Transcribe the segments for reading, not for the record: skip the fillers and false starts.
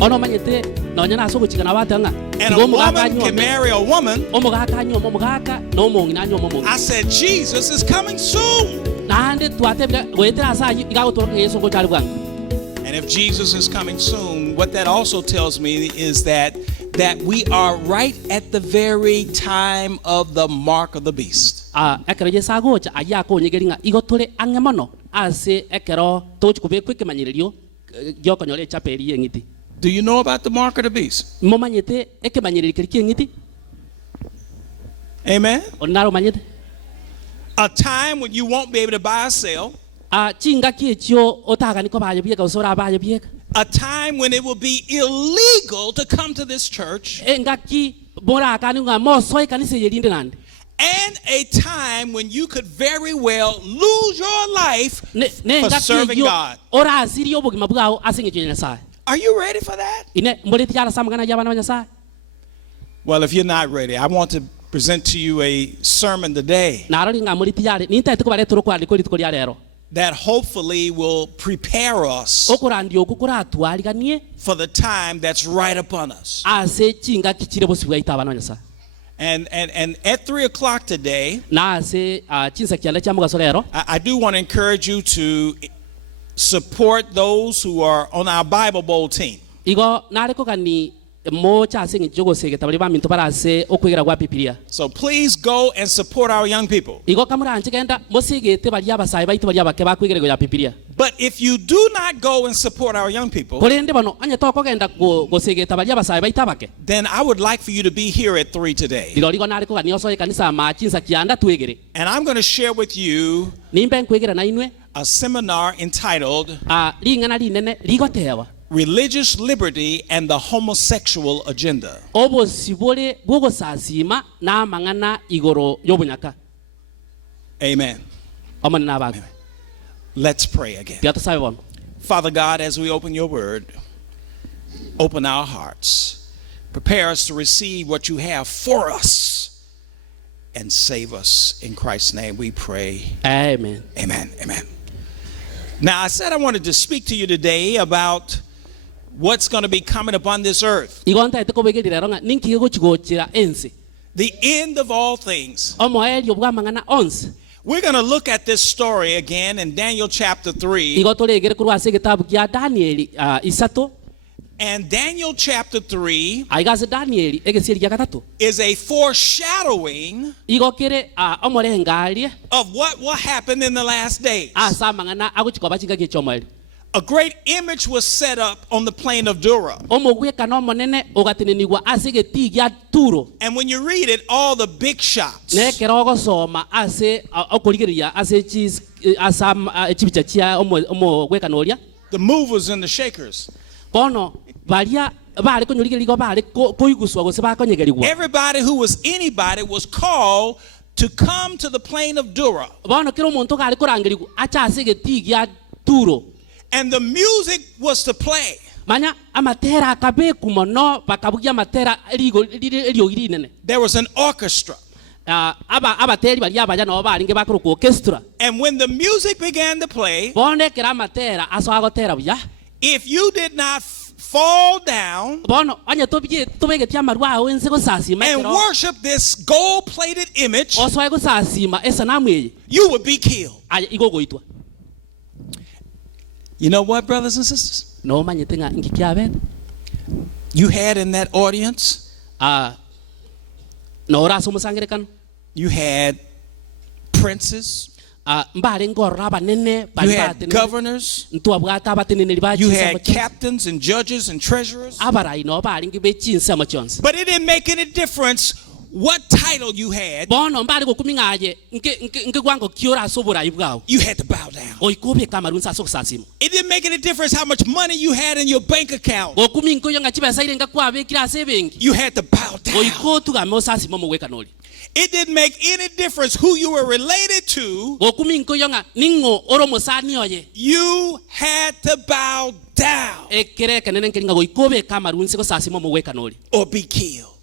ono manyete nonyana so kuchikana batanga And a woman can marry a woman. omugaka nyomo mugaka no mongi na nyomo mongi I said, Jesus is coming soon. nande twatebira wetera sa igagotoroka Yesu ko chali bwangu. And if Jesus is coming soon, what that also tells me is that we are right at the very time of the mark of the beast. Ekero Yesu agocha aya ko nyegeringa igotore angemono ase ekero tochi kubekwe kemanyirerio gyokonyore chapeli engiti. Do you know about the mark of the beast? Momanyete ekemanyiriri keriki engiti. Amen. Onaro manyete. A time when you won't be able to buy or sell. Chinga kiechio otaga niko bayo bieka usora bayo bieka. A time when it will be illegal to come to this church. Engaki bora kanunga mo soy kanise yerinde nande. And a time when you could very well lose your life for serving God. Ora asiri obugima bwao asingeje nyasaye. Are you ready for that? Ine mboleti yala samagana yabana nyasaye. Well, if you're not ready, I want to present to you a sermon today that hopefully will prepare us for the time that's right upon us. And at 3 o'clock today, I do want to encourage you to support those who are on our Bible Bowl team. So please go and support our young people. But if you do not go and support our young people, then I would like for you to be here at 3 today. And I'm going to share with you a seminar entitled Religious Liberty and the Homosexual Agenda. Amen. Amen. Let's pray again. Father God, as we open your word, open our hearts. Prepare us to receive what you have for us and save us. In Christ's name we pray. Amen. Amen. Amen. Now, I said I wanted to speak to you today about what's going to be coming upon this earth. The end of all things. We're going to look at this story again in Daniel chapter 3. And Daniel chapter 3 is a foreshadowing of what will happen in the last days. A great image was set up on the plain of Dura. And when you read it, all the big shots, the movers and the shakers, everybody who was anybody was called to come to the plain of Dura. And the music was to play. There was an orchestra. And when the music began to play, if you did not fall down and worship this gold-plated image, you would be killed. You know what, brothers and sisters? You had in that audience, you had princes, you had governors, you had captains and judges and treasurers. But it didn't make any difference what title you had. You had to bow down. It didn't make any difference how much money you had in your bank account. You had to bow down. It didn't make any difference who you were related to. You had to bow down or be killed.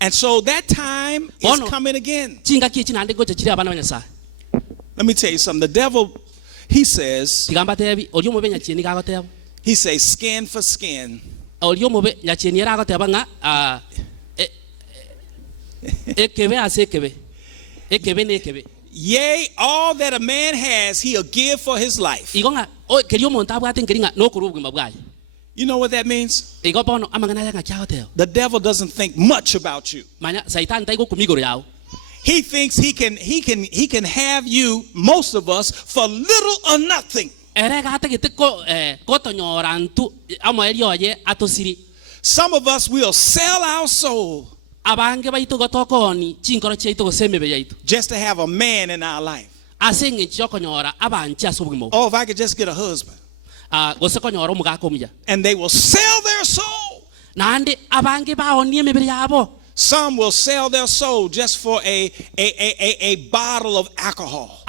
And so that time is coming again. Let me tell you something. The devil, he says, He says skin for skin. Olio mobe nyacheniera ko tebanga ekebe asekebe. Ekebe ne ekebe. Yea, all that a man has, he'll give for his life. You know what that means? The devil doesn't think much about you. He thinks he can have you, most of us, for little or nothing. Some of us will sell our soul just to have a man in our life. Oh, if I could just get a husband. And they will sell their soul. Some will sell their soul just for a bottle of alcohol.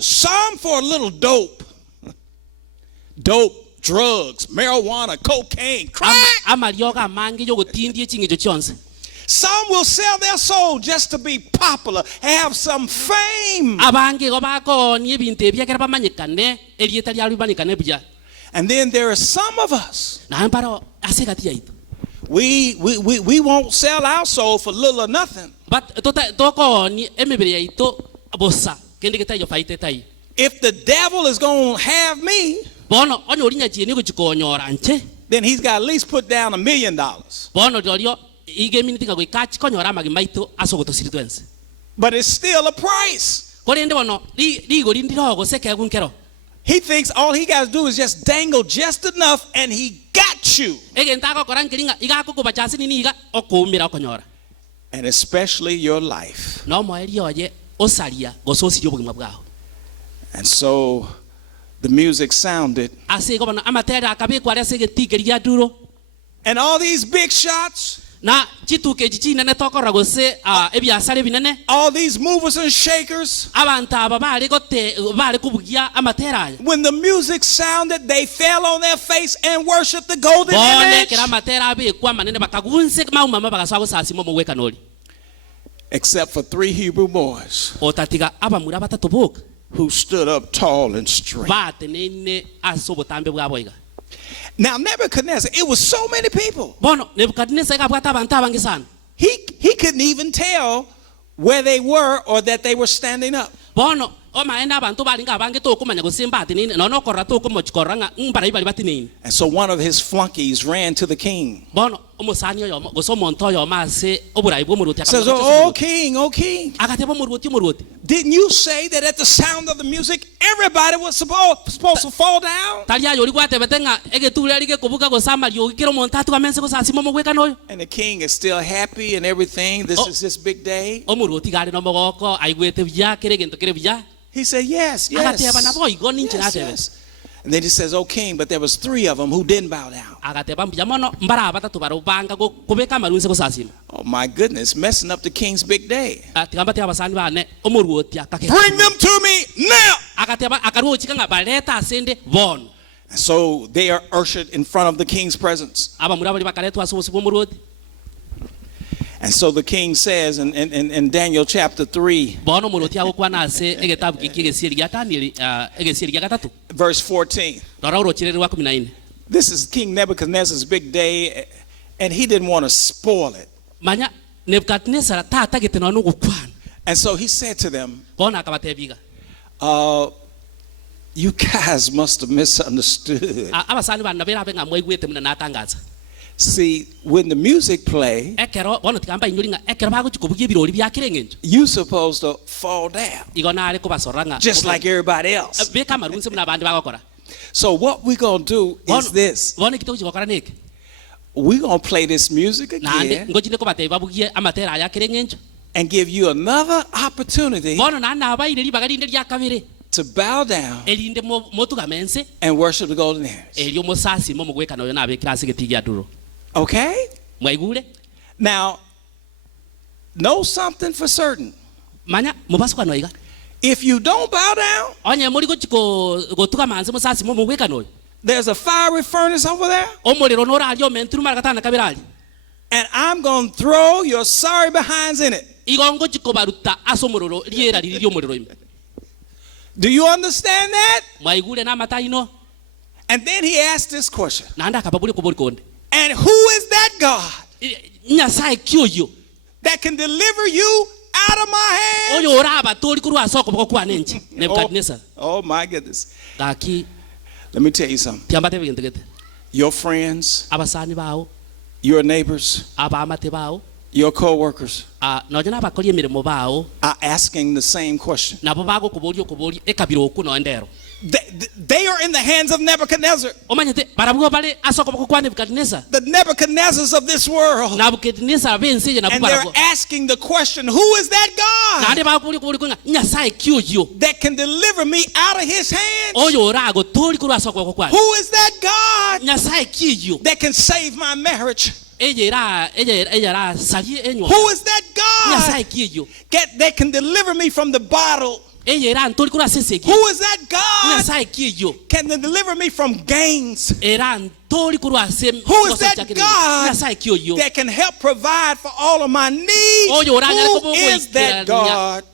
Some for a little dope. Drugs, marijuana, cocaine, crack. Some will sell their soul just to be popular, have some fame. And then there are some of us. We won't sell our soul for little or nothing. If the devil is going to have me, then he's got to at least put down $1 million. But it's still a price. He thinks all he got to do is just dangle just enough and he got you. And especially your life. And so the music sounded. And all these big shots. All these movers and shakers. When the music sounded, they fell on their face and worshiped the golden image. Except for 3 Hebrew boys who stood up tall and straight. Now Nebuchadnezzar, it was so many people. He couldn't even tell where they were or that they were standing up. And so one of his flunkies ran to the king. Says, oh king, didn't you say that at the sound of the music everybody was supposed to fall down? And the king is still happy and everything. This is his big day. He said, yes. And then he says, oh king, but there was 3 of them who didn't bow down. Oh my goodness, messing up the king's big day. Bring them to me now. And so they are ushered in front of the king's presence. And so the king says in Daniel chapter 3, verse 14. This is King Nebuchadnezzar's big day, and he didn't want to spoil it. And so he said to them, you guys must have misunderstood. See, when the music play, you're supposed to fall down, just like everybody else. So what we're going to do is this. We're going to play this music again and give you another opportunity to bow down and worship the golden image. Okay? Now, know something for certain. If you don't bow down, there's a fiery furnace over there, and I'm going to throw your sorry behinds in it. Do you understand that? Mwaigule na mataino. And then he asked this question. Nanda kababuli kubuli konde. And who is that God Nyasai kyoyo that can deliver you out of my hand? Oyo oraba tori kuru asoko boko kwa nenchi. Nebukadnezar. Oh my goodness. Daki. Let me tell you something. Tiambate bigentegete. Your friends, Abasani bao. your neighbors, Abamate bao. your co-workers nojana bakoli emirimo bao are asking the same question. Nabo bago kuboli ekabiro oku no endero. They are in the hands of Nebuchadnezzar. Omanyete barabugo bale asoko boko kwa Nebuchadnezzar. The Nebuchadnezzars of this world. Nebuchadnezzar bense na and they're asking the question, who is that God nande bakoli kuboli nyasai kyoyo that can deliver me out of his hands? Oyo rago tori kuru asoko boko kwa. Who is that God Nyasai kyoyo that can save my marriage? Who is that God that can deliver me from the bottle? Who is that God can deliver me from gangs? Who is that God that can help provide for all of my needs? Who is that God?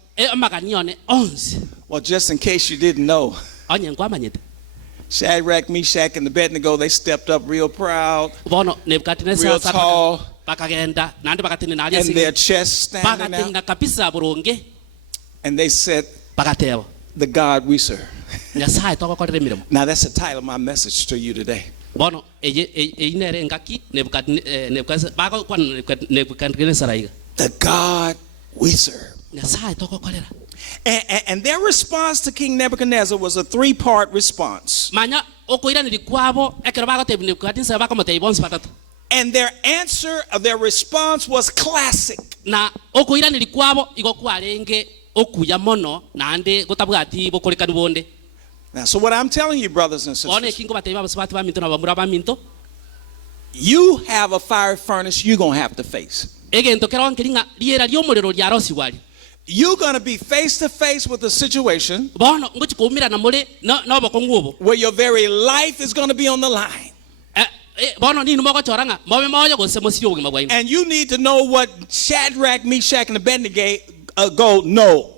Well, just in case you didn't know, Shadrach, Meshach, and Abednego, they stepped up real proud, real tall, and their chests standing out. And they said, the God we serve. Now that's the title of my message to you today. The God we serve. And their response to King Nebuchadnezzar was a three-part response. And their answer, their response was classic. Now, so what I'm telling you, brothers and sisters, you have a fire furnace you're going to have to face. You're going to be face to face with a situation where your very life is going to be on the line. And you need to know what Shadrach, Meshach, and Abednego know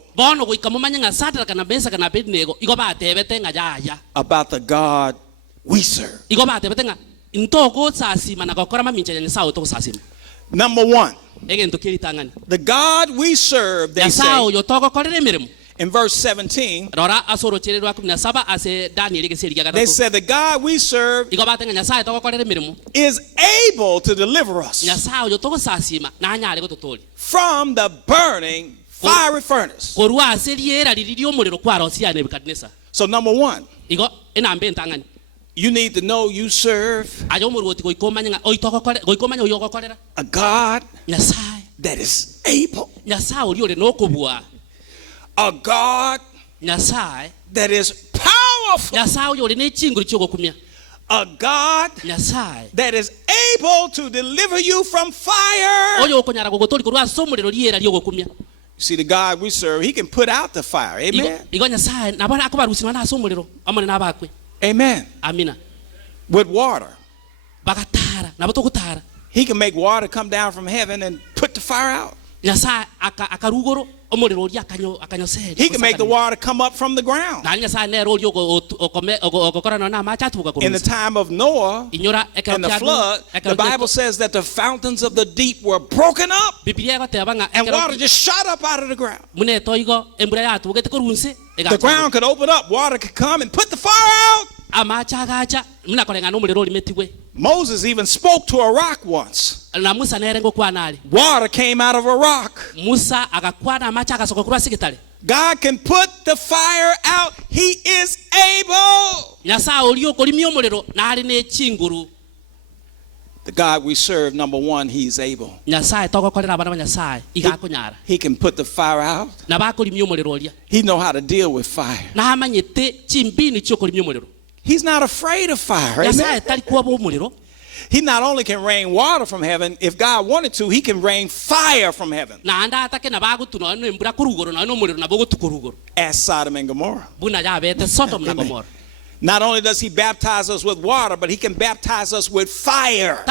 about the God we serve. Number one, the God we serve, they say, in verse 17, they said the God we serve is able to deliver us from the burning fiery furnace. So number one, you need to know you serve a God that is able, a God that is powerful, a God that is able to deliver you from fire. See, the God we serve, he can put out the fire. Amen. Amen. With water. He can make water come down from heaven and put the fire out. He can make the water come up from the ground. In the time of Noah and the flood, the Bible says that the fountains of the deep were broken up and water just shot up out of the ground. The ground could open up, water could come and put the fire out. Moses even spoke to a rock once. Water came out of a rock. God can put the fire out. He is able. The God we serve, number one, he's able. He can put the fire out. He knows how to deal with fire. He's not afraid of fire. Amen. He not only can rain water from heaven, if God wanted to, he can rain fire from heaven. As Sodom and Gomorrah. Amen. Not only does he baptize us with water, but he can baptize us with fire.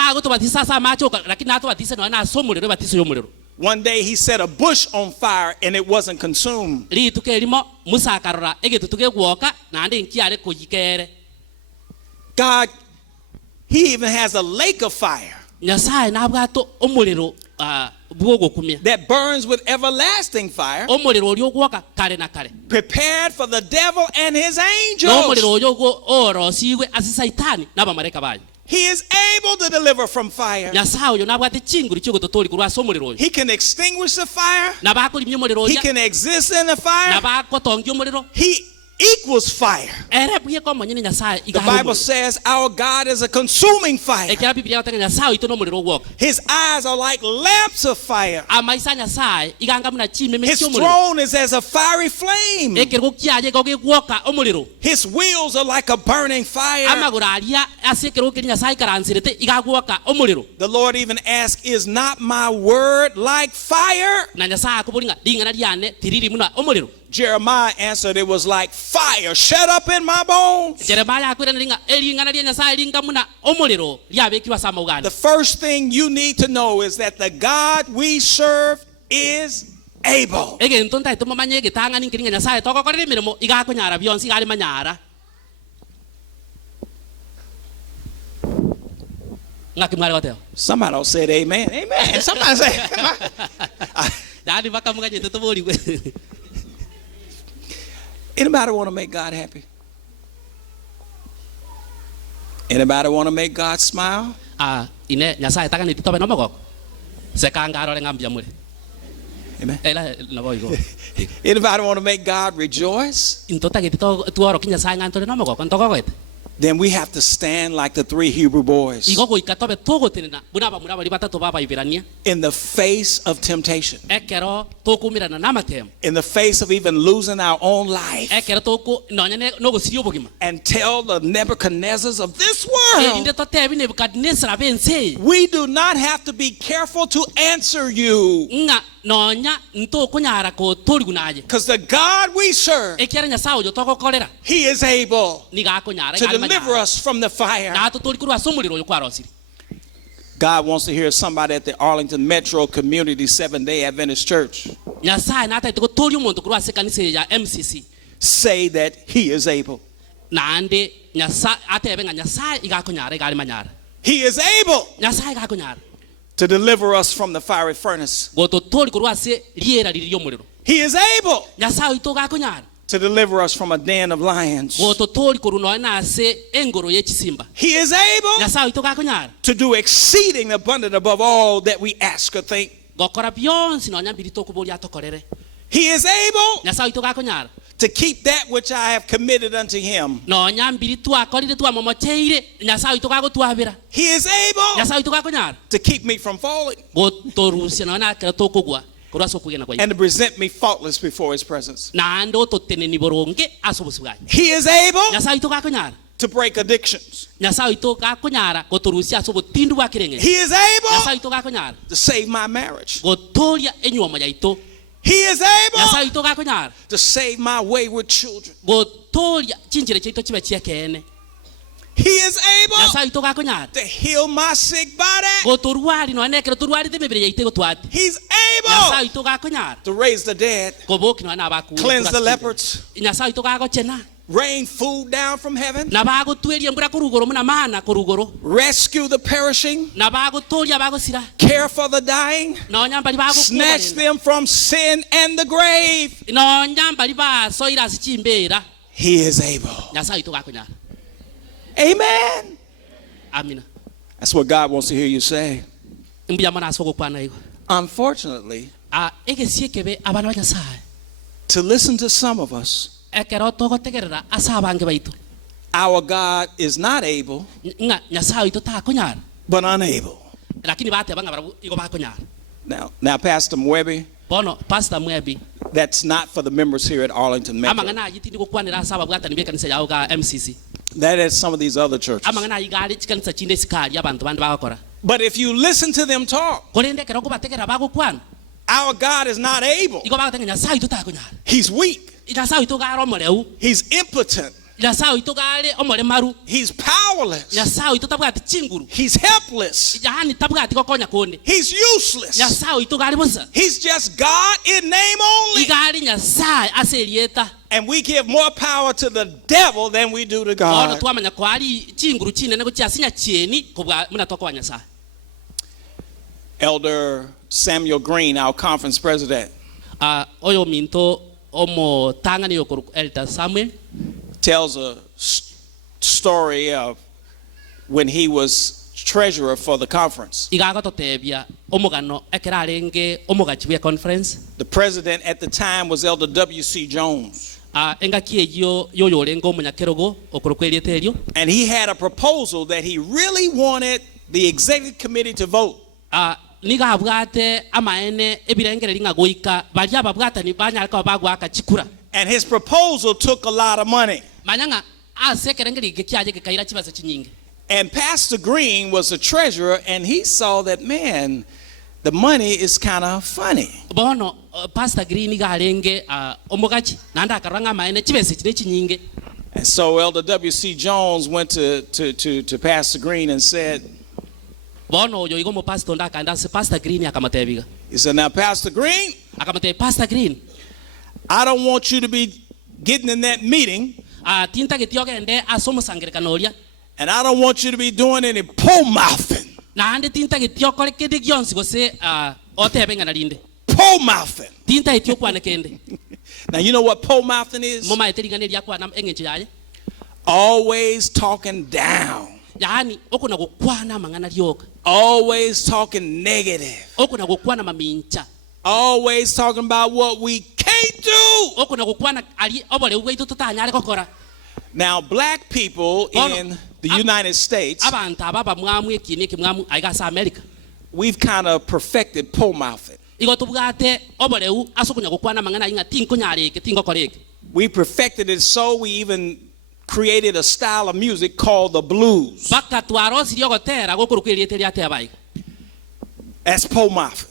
One day he set a bush on fire and it wasn't consumed. God, he even has a lake of fire that burns with everlasting fire, prepared for the devil and his angels. He is able to deliver from fire. He can extinguish the fire. He can exist in the fire. He equals fire. The Bible says our God is a consuming fire. His eyes are like lamps of fire. His throne is as a fiery flame. His wheels are like a burning fire. The Lord even asked, is not my word like fire? Jeremiah answered, it was like fire shut up in my bones. The first thing you need to know is that the God we serve is able. Somebody said amen. Amen. Somebody say anybody want to make God happy? Anybody want to make God smile? Amen. Anybody want to make God rejoice? Then we have to stand like the 3 Hebrew boys in the face of temptation, in the face of even losing our own life, and tell the Nebuchadnezzars of this world, we do not have to be careful to answer you, because the God we serve, he is able to deliver us from the fire. God wants to hear somebody at the Arlington Metro Community Seventh-day Adventist Church say that he is able. He is able to deliver us from the fiery furnace. He is able to deliver us from a den of lions. He is able to do exceeding abundant above all that we ask or think. He is able to keep that which I have committed unto him. He is able to keep me from falling and to present me faultless before his presence. He is able to break addictions. He is able to save my marriage. He is able to save my wayward children. He is able to heal my sick body. He's able to raise the dead, cleanse the lepers, rain food down from heaven, rescue the perishing, care for the dying, snatch them from sin and the grave. He is able. Amen. That's what God wants to hear you say. Unfortunately, to listen to some of us, our God is not able, but unable. Now, Pastor Mwebe, that's not for the members here at Arlington Metro. That is some of these other churches. But if you listen to them talk, our God is not able. He's weak. He's impotent. He's powerless. He's helpless. He's useless. He's just God in name only. And we give more power to the devil than we do to God. Elder Samuel Green, our conference president, tells a story of when he was treasurer for the conference. The president at the time was Elder W.C. Jones. And he had a proposal that he really wanted the executive committee to vote. And his proposal took a lot of money. And Pastor Green was the treasurer, and he saw that, man, the money is kind of funny. And so Elder W.C. Jones went to Pastor Green and said, he said, now, Pastor Green, I don't want you to be getting in that meeting. And I don't want you to be doing any pole mouthing. Pole mouthing. Now, you know what pole mouthing is? Always talking down. Always talking negative. Always talking about what we can't do. Now, black people in the United States, we've kind of perfected pole mouthing. We perfected it so we even created a style of music called the blues. That's pole mouthing.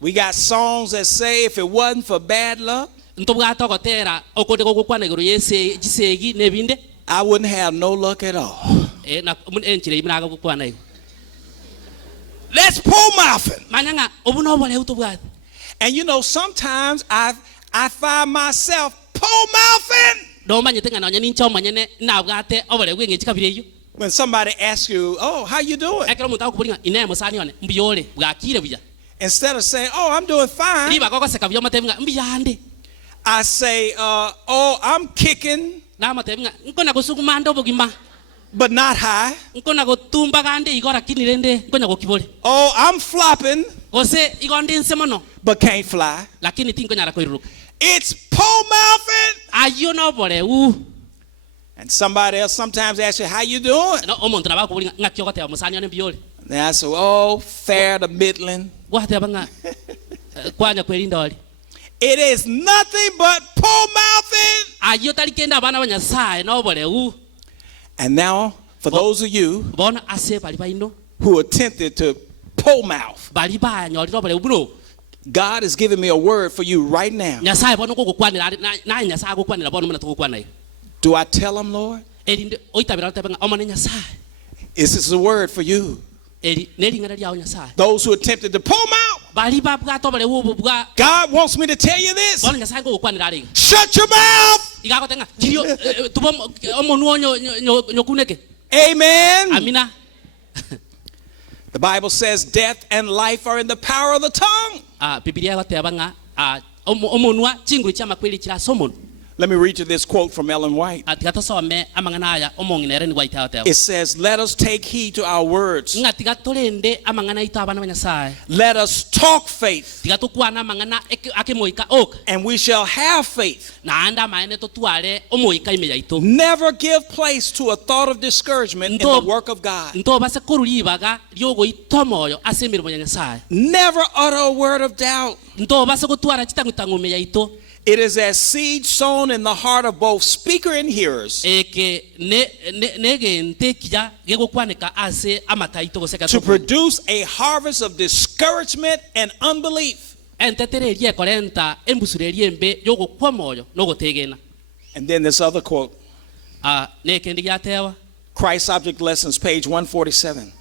We got songs that say if it wasn't for bad luck, I wouldn't have no luck at all. That's pole mouthing. And you know, sometimes I find myself pole mouthing. When somebody asks you, oh, how you doing? Instead of saying, oh, I'm doing fine, I say, oh, I'm kicking, but not high. Oh, I'm flopping, but can't fly. It's pole mouthing. And somebody else sometimes asks you, how you doing? And I say, oh, fair to middling. It is nothing but pole mouthing. And now, for those of you who attempted to pole mouth, God is giving me a word for you right now. Do I tell them, Lord? Is this a word for you? Those who attempted to pole mouth, God wants me to tell you this. Shut your mouth. Amen. The Bible says death and life are in the power of the tongue. Let me read you this quote from Ellen White. It says, let us take heed to our words. Let us talk faith, and we shall have faith. Never give place to a thought of discouragement in the work of God. Never utter a word of doubt. It is as seed sown in the heart of both speaker and hearers to produce a harvest of discouragement and unbelief. entetererie korenta embusurerie mbe yogokwa moyo nogotegena. And then this other quote. Nekendi gyatewa. Christ Object Lessons, page 147.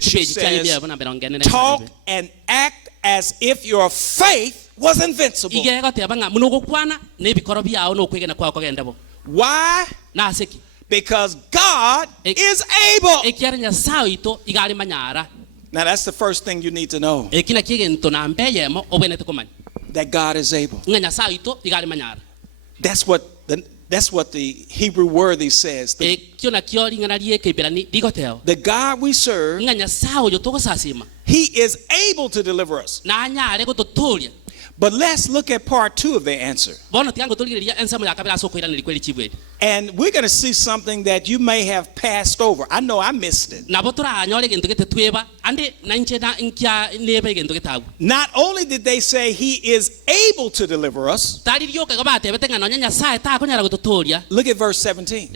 She says, talk and act as if your faith was invincible. Why? Because God is able. Now that's the first thing you need to know. That God is able. That's what the Hebrew word says. The God we serve, He is able to deliver us. But let's look at part 2 of the answer. And we're going to see something that you may have passed over. I know I missed it. Not only did they say He is able to deliver us. Look at verse 17.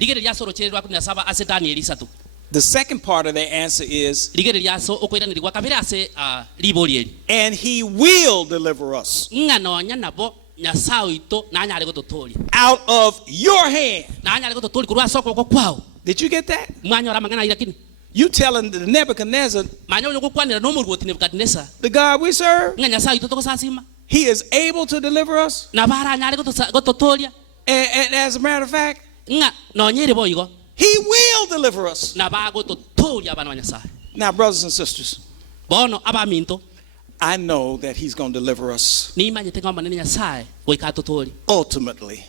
The second part of the answer is, and He will deliver us out of your hand. Did you get that? You telling the Nebuchadnezzar, the God we serve, He is able to deliver us. And as a matter of fact, He will deliver us. Now, brothers and sisters, I know that He's going to deliver us ultimately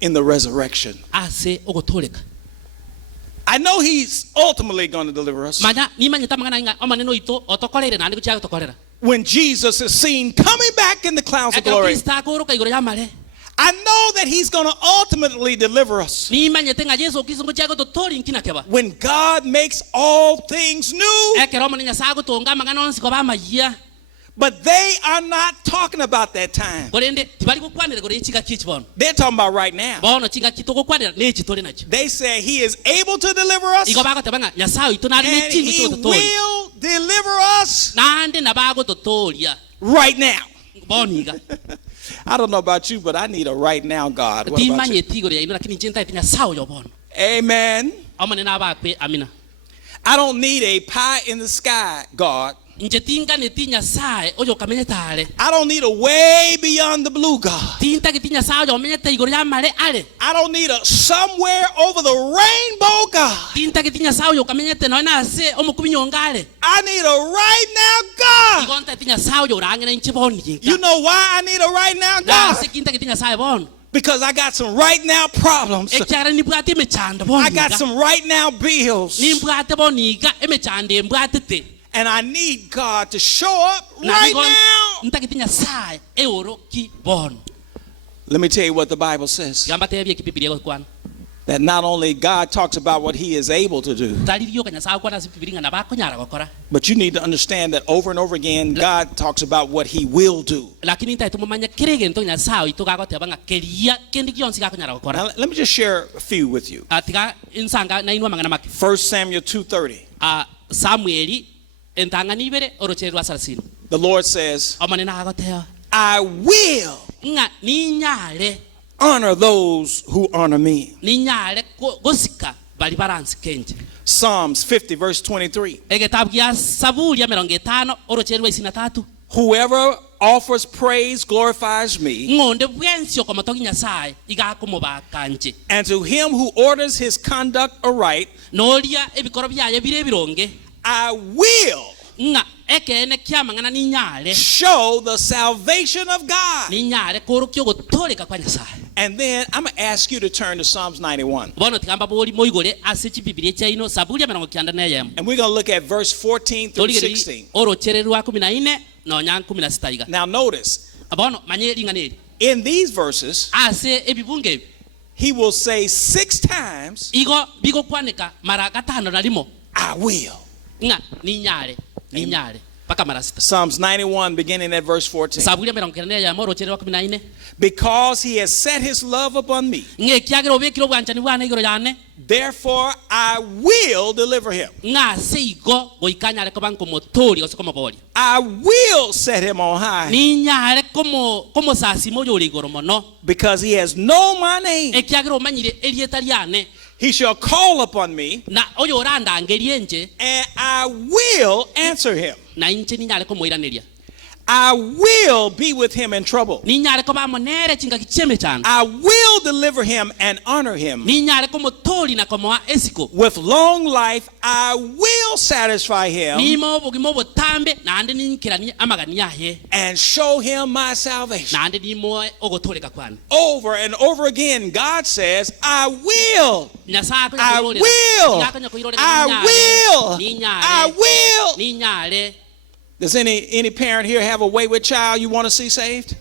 in the resurrection. I know He's ultimately going to deliver us when Jesus is seen coming back in the clouds of glory. I know that He's going to ultimately deliver us when God makes all things new. But they are not talking about that time. They're talking about right now. They say He is able to deliver us, and He will deliver us right now. I don't know about you, but I need a right now God. What about you? Amen. I don't need a pie in the sky God. I don't need a way beyond the blue God. I don't need a somewhere over the rainbow God. I need a right now God. You know why I need a right now God? Because I got some right now problems. I got some right now bills. And I need God to show up right now. Let me tell you what the Bible says. That not only God talks about what He is able to do, but you need to understand that over and over again, God talks about what He will do. Now, let me just share a few with you. 1 Samuel 2:30. The Lord says, I will honor those who honor me. Psalms 50 verse 23. Whoever offers praise glorifies me, and to him who orders his conduct aright, I will show the salvation of God. And then I'm going to ask you to turn to Psalms 91. And we're going to look at verse 14 through 16. Now notice, in these verses, He will say 6 times, I will. Psalms 91 beginning at verse 14. Because he has set his love upon me, therefore I will deliver him. I will set him on high, because he has known my name. He shall call upon me, and I will answer him. I will be with him in trouble. I will deliver him and honor him. With long life I will satisfy him and show him my salvation. Over and over again God says, I will. I will. I will. I will. Does any parent here have a wayward child you want to see saved?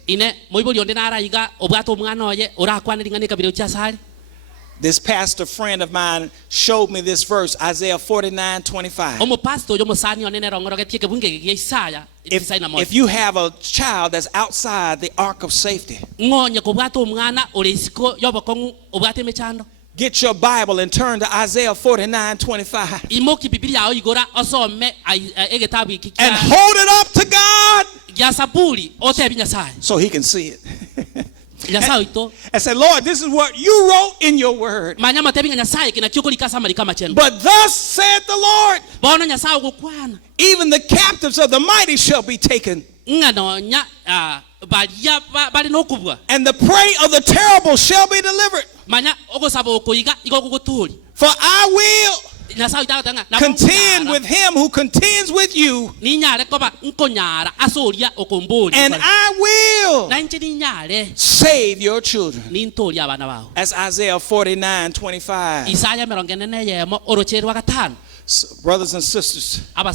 This pastor friend of mine showed me this verse, Isaiah 49:25. If you have a child that's outside the ark of safety, get your Bible and turn to Isaiah 49:25 and hold it up to God so he can see it. And say, Lord, this is what you wrote in your word. But thus said the Lord, even the captives of the mighty shall be taken, and the prey of the terrible shall be delivered. For I will contend with him who contends with you, and I will save your children. That's Isaiah 49:25. Brothers and sisters, when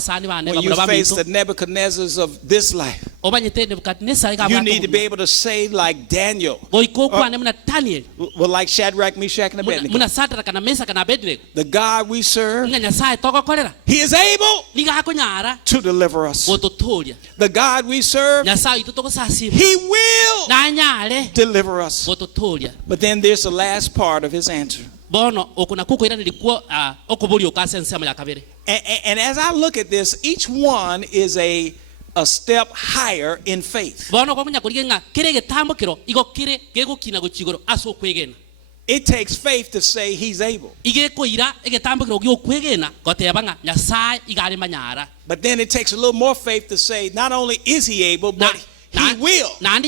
you face the Nebuchadnezzars of this life, you need to be able to say like Daniel, like Shadrach, Meshach, and Abednego, the God we serve, he is able to deliver us. The God we serve, he will deliver us. But then there's the last part of his answer. And as I look at this, each one is a step higher in faith. It takes faith to say he's able. But then it takes a little more faith to say not only is he able, but he will. But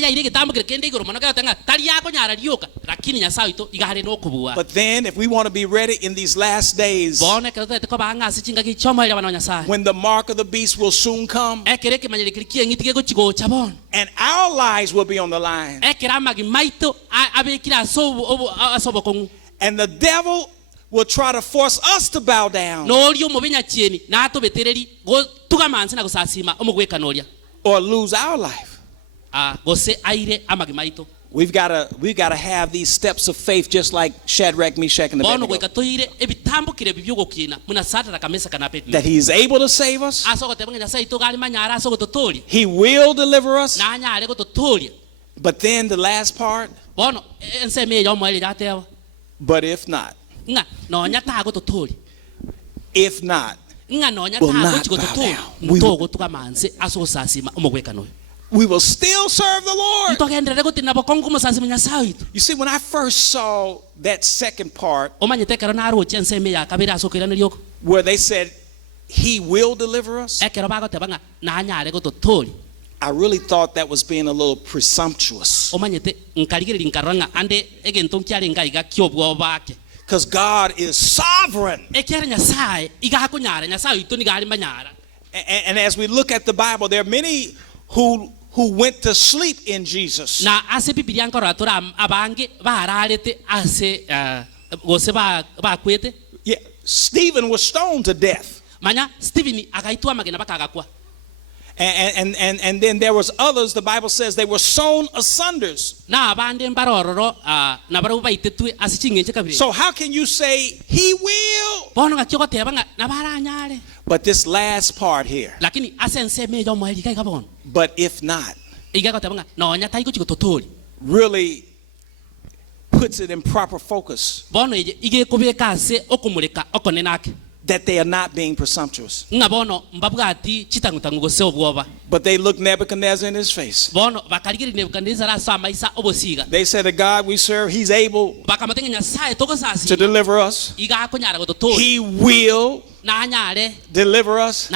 then if we want to be ready in these last days, when the mark of the beast will soon come, and our lives will be on the line, and the devil will try to force us to bow down or lose our life. We've got to have these steps of faith just like Shadrach, Meshach, and Abednego. That he is able to save us. He will deliver us. But then the last part, but if not, if not, will not bow down. We will still serve the Lord. You see, when I first saw that second part, where they said, he will deliver us, I really thought that was being a little presumptuous. Because God is sovereign. And as we look at the Bible, there are many who went to sleep in Jesus. Yeah, Stephen was stoned to death. And then there was others, the Bible says they were sown asunders. So how can you say he will? But this last part here. But if not, really puts it in proper focus. That they are not being presumptuous. But they look Nebuchadnezzar in his face. They said the God we serve, he's able to deliver us. He will deliver us.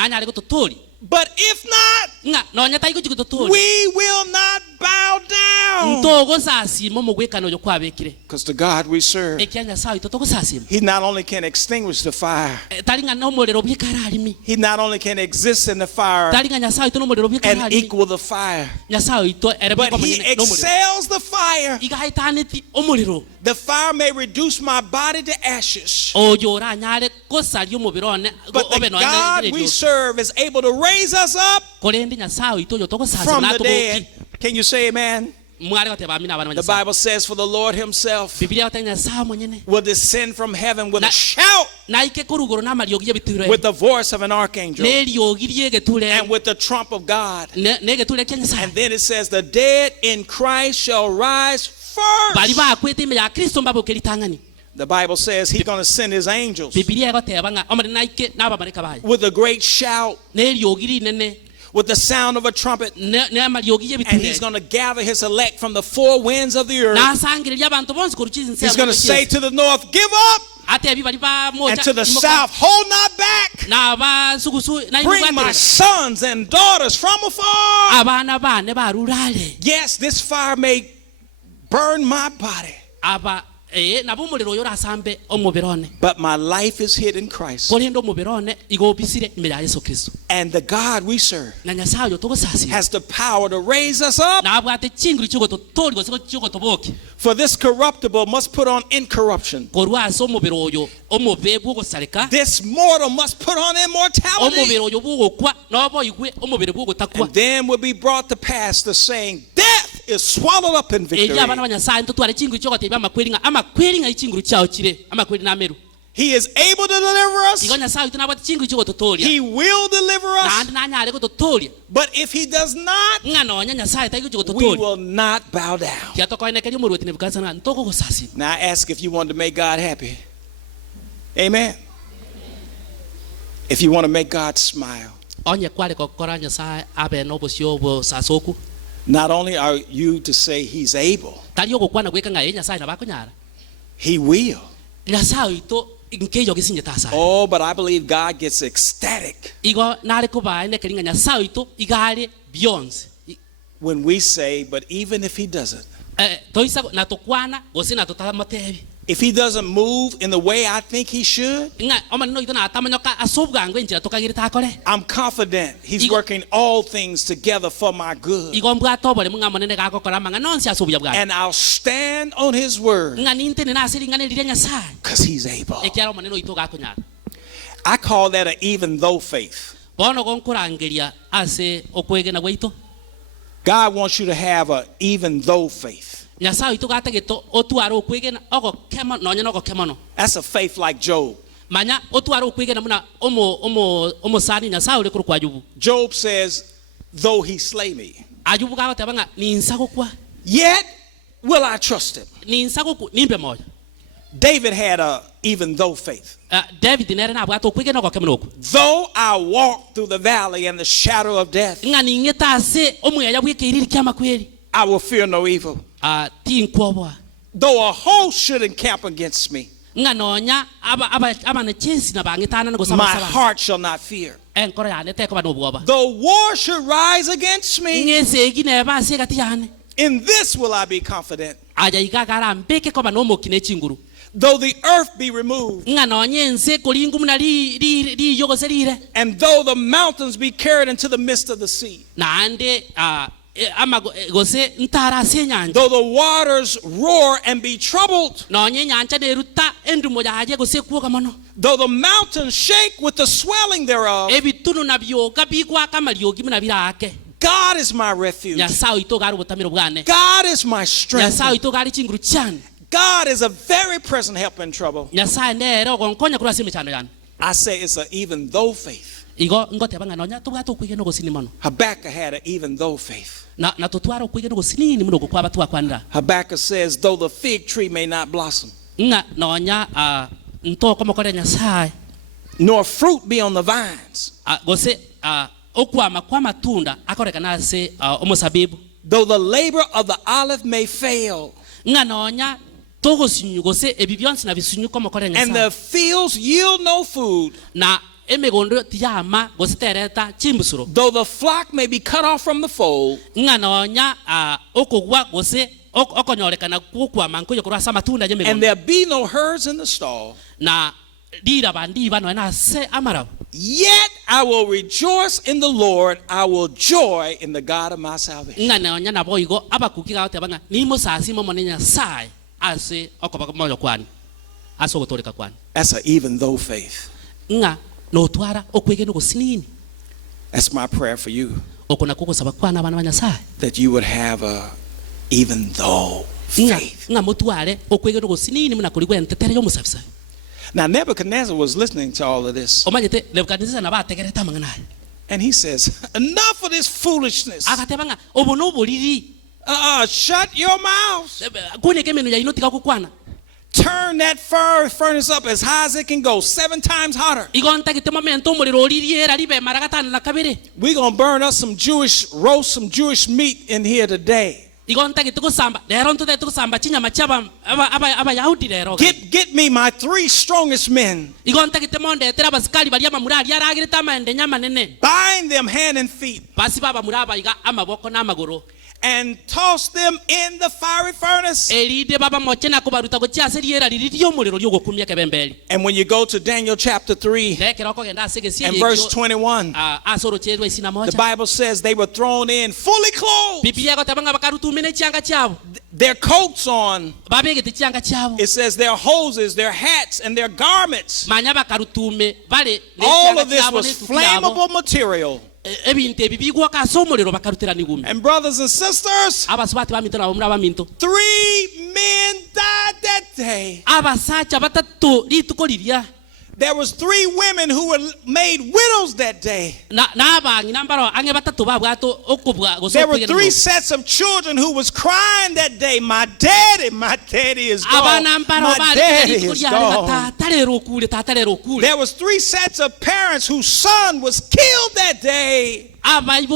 But if not, we will not bow down. Because the God we serve, he not only can extinguish the fire, he not only can exist in the fire and equal the fire, but he excels the fire. The fire may reduce my body to ashes, but the God we serve is able to raise us up from the dead. Can you say amen? The Bible says, for the Lord himself will descend from heaven with a shout, with the voice of an archangel, and with the trump of God. And then it says, the dead in Christ shall rise first. The Bible says he's going to send his angels with a great shout, with the sound of a trumpet, and he's going to gather his elect from the four winds of the earth. He's going to say to the north, give up, and to the south, hold not back. Bring my sons and daughters from afar. Yes, this fire may burn my body, but my life is hid in Christ. And the God we serve has the power to raise us up. For this corruptible must put on incorruption. This mortal must put on immortality. And then will be brought to pass the saying, death is swallowed up in victory. He is able to deliver us. He will deliver us. But if he does not, we will not bow down. Now I ask if you want to make God happy. Amen. If you want to make God smile. Not only are you to say he's able, he will. Oh, but I believe God gets ecstatic when we say, but even if he doesn't, if he doesn't move in the way I think he should, I'm confident he's working all things together for my good. And I'll stand on his word because he's able. I call that an even though faith. God wants you to have an even though faith. That's a faith like Job. Job says, though he slay me, yet will I trust him. David had a even though faith. Though I walk through the valley and the shadow of death, I will fear no evil. Though a host should encamp against me, my heart shall not fear. Though war should rise against me, in this will I be confident. Though the earth be removed, and though the mountains be carried into the midst of the sea, Though the waters roar and be troubled, though the mountains shake with the swelling thereof, God is my refuge. God is my strength. God is a very present help in trouble. I say it's an even though faith. Habakkuk had an even though faith. Habakkuk says, though the fig tree may not blossom, nor fruit be on the vines, though the labor of the olive may fail, and the fields yield no food, though the flock may be cut off from the fold, and there be no herds in the stall, yet I will rejoice in the Lord, I will joy in the God of my salvation. That's an even though faith. That's my prayer for you, that you would have a even though faith. Now Nebuchadnezzar was listening to all of this, and he says, enough of this foolishness. Shut your mouth. Turn that furnace up as high as it can go, 7 times hotter. We're going to burn us some Jewish meat in here today. Get me my 3 strongest men. Bind them hand and feet, and toss them in the fiery furnace. And when you go to Daniel chapter 3 and verse 21, the Bible says they were thrown in fully clothed, their coats on. It says their hoses, their hats, and their garments. All of this was flammable material. And brothers and sisters, 3 men died that day. There was 3 women who were made widows that day. There were 3 sets of children who was crying that day. My daddy is gone. My daddy is gone. There was 3 sets of parents whose son was killed that day. And they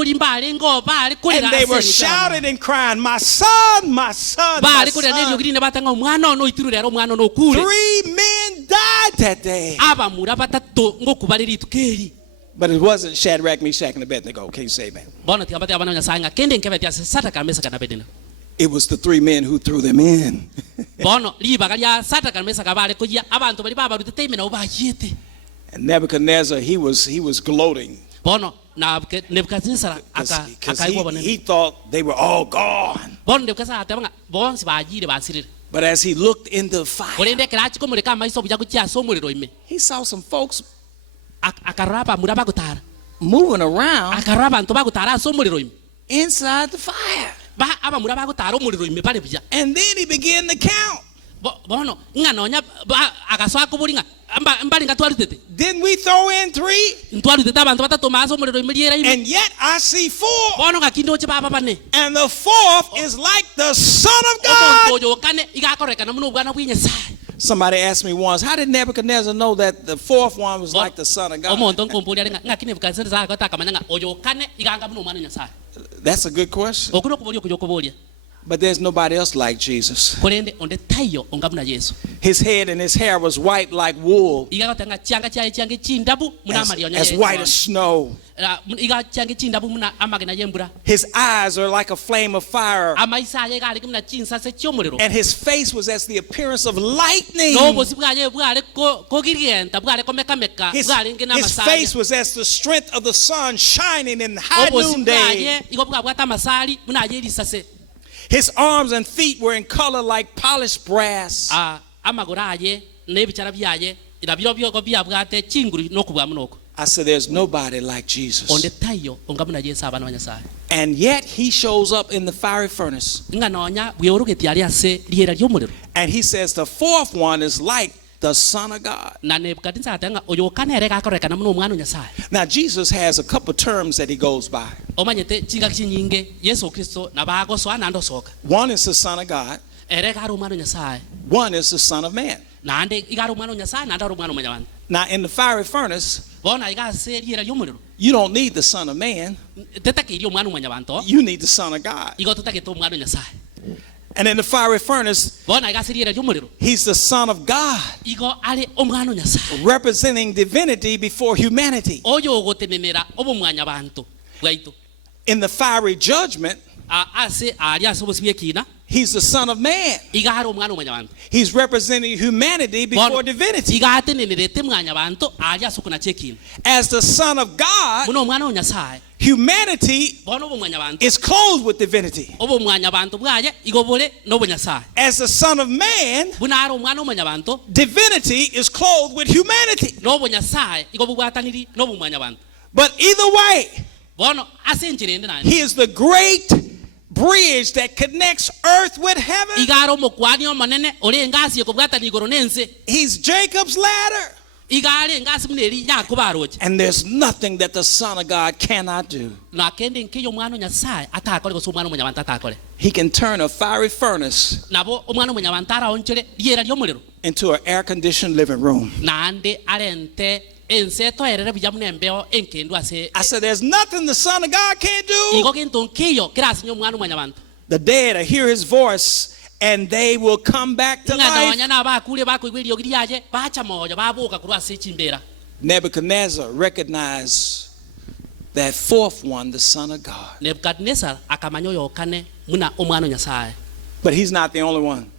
were shouting and crying, my son, my son, my son. 3 men died that day. But it wasn't Shadrach, Meshach, and Abednego. Can you say amen? It was the 3 men who threw them in. And Nebuchadnezzar, he was gloating. He thought they were all gone. But as he looked into the fire, he saw some folks moving around inside the fire. And then he began to count. Didn't we throw in 3? And yet I see 4. And the 4th is like the Son of God. Somebody asked me once, how did Nebuchadnezzar know that the 4th one was like the Son of God? That's a good question. But there's nobody else like Jesus. His head and his hair was white like wool, as white as snow. His eyes are like a flame of fire, and his face was as the appearance of lightning. His face was as the strength of the sun shining in high noonday. His arms and feet were in color like polished brass. I said, there's nobody like Jesus. And yet he shows up in the fiery furnace. And he says the fourth one is like the Son of God. Now Jesus has a couple terms that he goes by. One is the Son of God. One is the Son of Man. Now in the fiery furnace, you don't need the Son of Man. You need the Son of God. And in the fiery furnace, he's the Son of God, representing divinity before humanity. In the fiery judgment, he's the Son of Man. He's representing humanity before divinity. As the Son of God, humanity is clothed with divinity. As the Son of Man, divinity is clothed with humanity. But either way, he is the great bridge that connects earth with heaven. He's Jacob's ladder. And there's nothing that the Son of God cannot do. He can turn a fiery furnace into an air-conditioned living room. I said, there's nothing the Son of God can't do. The dead hear his voice and they will come back to life. Nebuchadnezzar recognized that fourth one, the Son of God. But he's not the only one.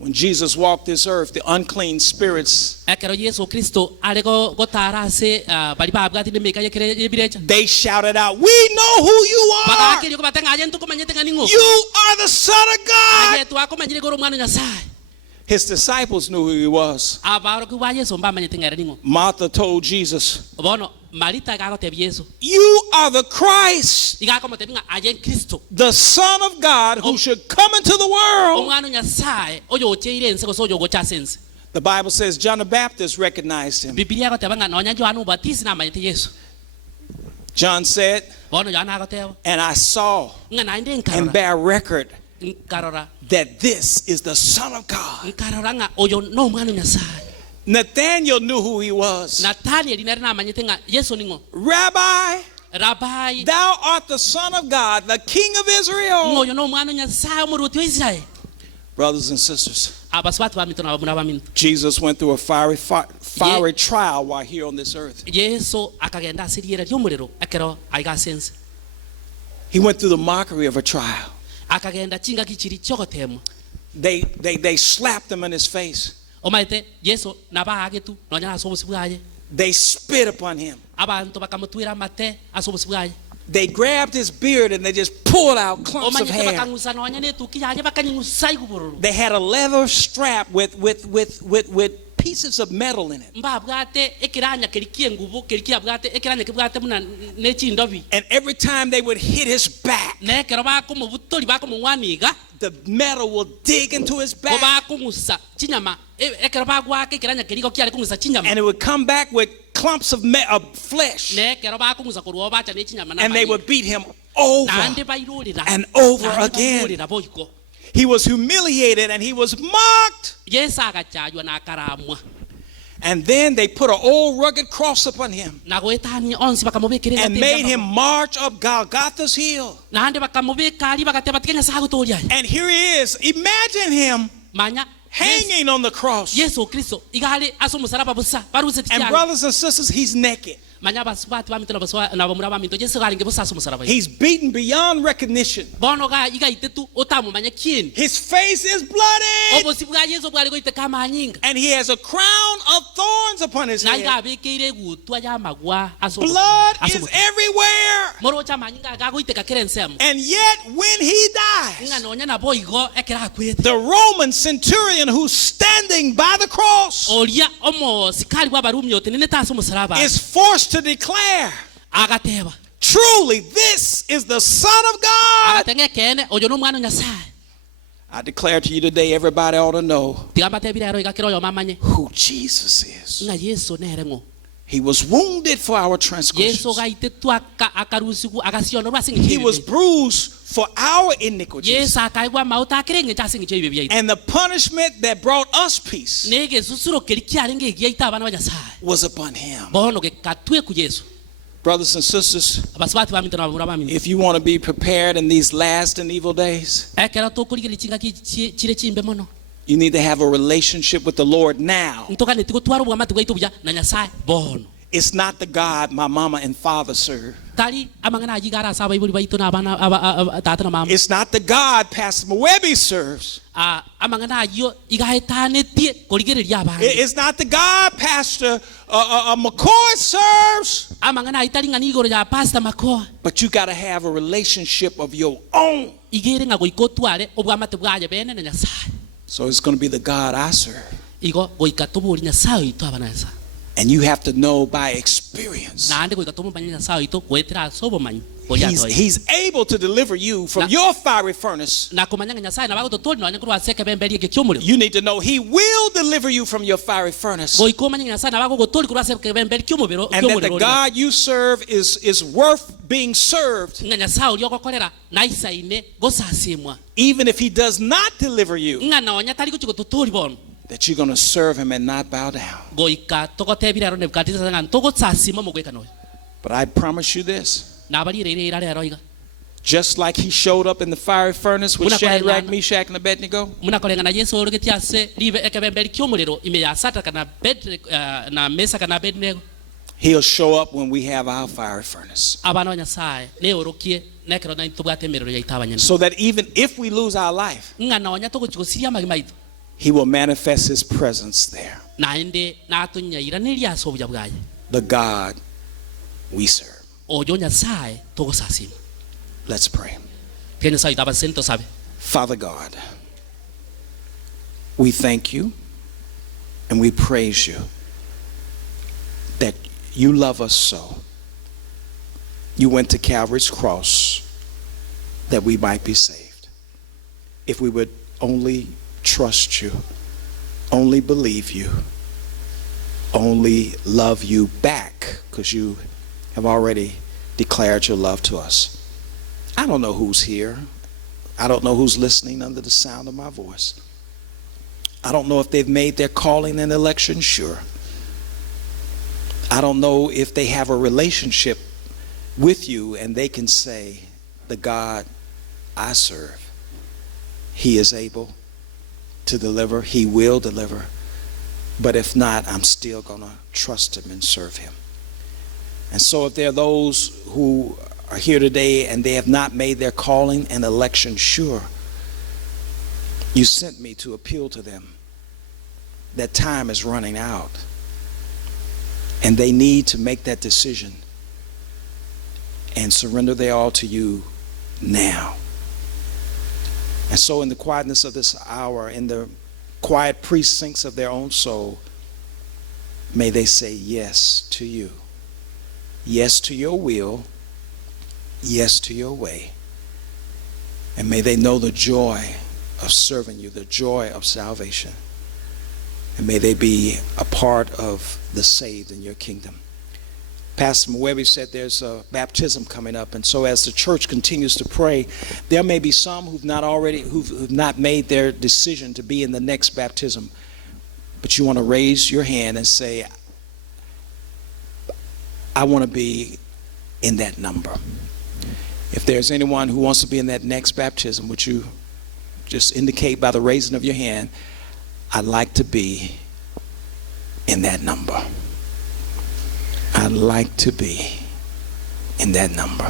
When Jesus walked this earth, the unclean spirits, they shouted out, "We know who you are. You are the Son of God." His disciples knew who he was. Martha told Jesus, "You are the Christ, the Son of God who should come into the world." The Bible says John the Baptist recognized him. John said, "And I saw and bear record that this is the Son of God." Nathanael knew who he was. "Rabbi, thou art the Son of God, the King of Israel." Brothers and sisters, Jesus went through a fiery trial while here on this earth. He went through the mockery of a trial. They slapped him in his face. They spit upon him. They grabbed his beard and they just pulled out clumps of hair. They had a leather strap with pieces of metal in it. And every time they would hit his back, the metal will dig into his back. And it would come back with clumps of flesh. And they would beat him over and over again. He was humiliated and he was mocked. And then they put an old rugged cross upon him and made him march up Golgotha's hill. And here he is. Imagine him hanging on the cross. And brothers and sisters, he's naked. He's beaten beyond recognition. His face is bloody. And he has a crown of thorns upon his head. Blood is everywhere. And yet when he dies, the Roman centurion who's standing by the cross is forced to declare, truly this is the Son of God. I declare to you today, everybody ought to know who Jesus is. He was wounded for our transgressions. He was bruised for our iniquities. And the punishment that brought us peace was upon him. Brothers and sisters, if you want to be prepared in these last and evil days, you need to have a relationship with the Lord now. It's not the God my mama and father serve. It's not the God Pastor Mwebi serves. It's not the God Pastor McCoy serves. But you got to have a relationship of your own. So it's going to be the God I serve. And you have to know by experience. He's able to deliver you from your fiery furnace. You need to know he will deliver you from your fiery furnace. And that the God you serve is worth being served. Even if he does not deliver you, that you're going to serve him and not bow down. But I promise you this. Just like he showed up in the fiery furnace with Shadrach, Meshach, and Abednego, he'll show up when we have our fiery furnace. So that even if we lose our life, he will manifest his presence there. The God we serve. Let's pray. Father God, we thank you and we praise you that you love us so. You went to Calvary's cross that we might be saved. If we would only trust you, only believe you, only love you back, because you have already declared your love to us. I don't know who's here. I don't know who's listening under the sound of my voice. I don't know if they've made their calling and election sure. I don't know if they have a relationship with you and they can say, the God I serve, he is able to deliver, he will deliver. But if not, I'm still going to trust him and serve him. And so if there are those who are here today and they have not made their calling and election sure, you sent me to appeal to them that time is running out and they need to make that decision and surrender their all to you now. And so in the quietness of this hour, in the quiet precincts of their own soul, may they say yes to you. Yes to your will. Yes to your way. And may they know the joy of serving you, the joy of salvation. And may they be a part of the saved in your kingdom. Pastor Mwebi said there's a baptism coming up, and so as the church continues to pray, there may be some who've not made their decision to be in the next baptism. but you want to raise your hand and say, I want to be in that number. If there's anyone who wants to be in that next baptism, would you just indicate by the raising of your hand, I'd like to be in that number. I'd like to be in that number.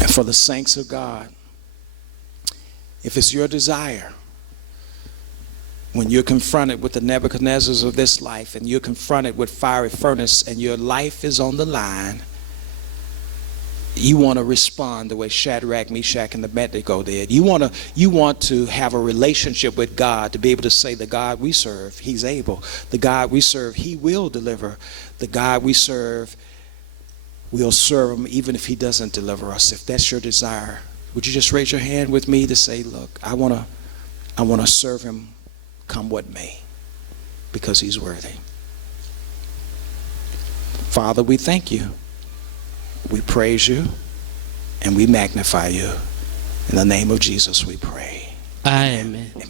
And for the saints of God, if it's your desire, when you're confronted with the Nebuchadnezzars of this life and you're confronted with fiery furnace and your life is on the line, you want to respond the way Shadrach, Meshach, and Abednego did. You want to have a relationship with God, to be able to say, the God we serve, he's able. The God we serve, he will deliver. The God we serve, we'll serve him even if he doesn't deliver us. If that's your desire, would you just raise your hand with me to say, look, I want to serve him come what may, because he's worthy. Father, we thank you. We praise you and we magnify you. In the name of Jesus we pray. Amen. Amen.